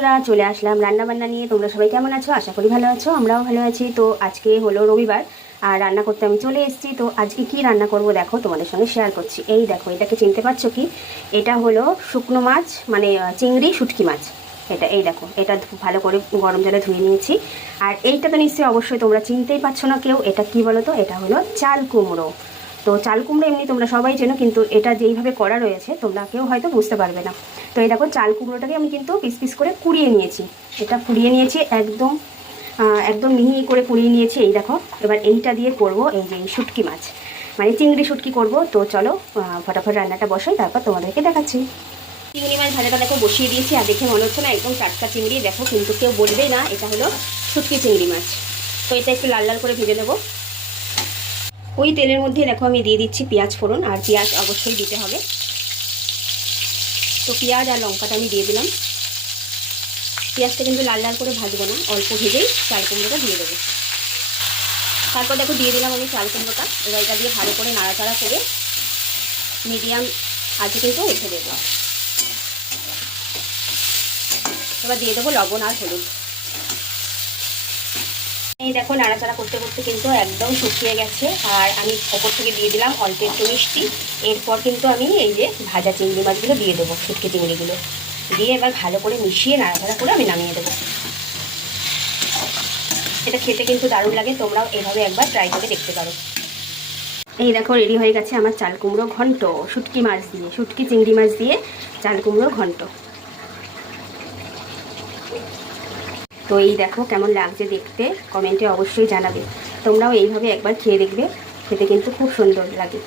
বন্ধুরা, চলে আসলাম রান্না বান্না নিয়ে। তোমরা সবাই কেমন আছো? আশা করি ভালো আছো, আমরাও ভালো আছি। তো আজকে হলো রবিবার আর রান্না করতে আমি চলে এসেছি। তো আজকে কি রান্না করব দেখো, তোমাদের সঙ্গে শেয়ার করছি। এই দেখো, এটাকে চিনতে পারছো কি? এটা হলো শুকনো মাছ, মানে চিংড়ি শুটকি মাছ। এই দেখো, এটা ভালো করে গরম জলে ধুয়ে নিয়েছি। আর এইটা তো নিশ্চয়ই অবশ্যই তোমরা চিনতেই পারছো না কেউ, এটা কি বলো তো? এটা হলো চাল কুমড়ো। তো চাল কুমড়ো এমনি তোমরা সবাই চেনো, কিন্তু এটা যেইভাবে করা রয়েছে তোমরা কেউ হয়তো বুঝতে পারবে না। তো এই দেখো, চাল কুমড়োটাকে আমি কিন্তু পিস পিস করে কুড়িয়ে নিয়েছি। এটা কুড়িয়ে নিয়েছি একদম একদম মিহি করে কুড়িয়ে নিয়েছি। এই দেখো, এবার এইটা দিয়ে করব এই যে শুটকি মাছ, মানে চিংড়ি শুটকি করব। তো চলো ফটাফট রান্নাটা বসাই, তারপর তোমাদেরকে দেখাচ্ছি। চিংড়ি মাছ ভাজাটা দেখো বসিয়ে দিয়েছি। আর দেখে মনে হচ্ছে না একদম টাটকা চিংড়ি? দেখো, কিন্তু কেউ বলবেই না এটা হলো শুটকি চিংড়ি মাছ। তো এটা একটু লাল লাল করে ভেজে নেবো। ওই তেলের মধ্যে দেখো আমি দিয়ে দিচ্ছি পেঁয়াজ ফোড়ন, আর পেঁয়াজ অবশ্যই দিতে হবে। তো পেঁয়াজ আর লঙ্কাটা আমি দিয়ে দিলাম। পেঁয়াজটা কিন্তু লাল লাল করে ভাজবো না, অল্প ভেজেই চাল কুমড়োটা দিয়ে দেবো। তারপর দেখো দিয়ে দিলাম আমি চাল কুমড়োটা। এবার এটা দিয়ে ভালো করে নাড়াচাড়া করে মিডিয়াম আঁচে কিন্তু রেখে দেবো। এবার দিয়ে দেবো লবণ আর হলুদ। এই দেখো, নাড়াচাড়া করতে করতে কিন্তু একদম শুকিয়ে গেছে। আর আমি ওপর থেকে দিয়ে দিলাম অল্প একটু মিষ্টি। এরপর কিন্তু আমি এই যে ভাজা চিংড়ি মাছগুলো দিয়ে দেবো, শুটকি চিংড়িগুলো দিয়ে এবার ভালো করে মিশিয়ে নাড়াচাড়া করে আমি নামিয়ে দেবো। এটা খেতে কিন্তু দারুণ লাগে, তোমরাও এভাবে একবার ট্রাই করে দেখতে পারো। এই দেখো, রেডি হয়ে গেছে আমার চাল কুমড়ো ঘন্ট, শুটকি মাছ দিয়ে, শুটকি চিংড়ি মাছ দিয়ে চাল কুমড়ো ঘন্ট। তো এই দেখো কেমন লাগছে দেখতে, কমেন্টে অবশ্যই জানাবে। তোমরাও এইভাবে একবার খেয়ে দেখবে, খেতে কিন্তু খুব সুন্দর লাগে।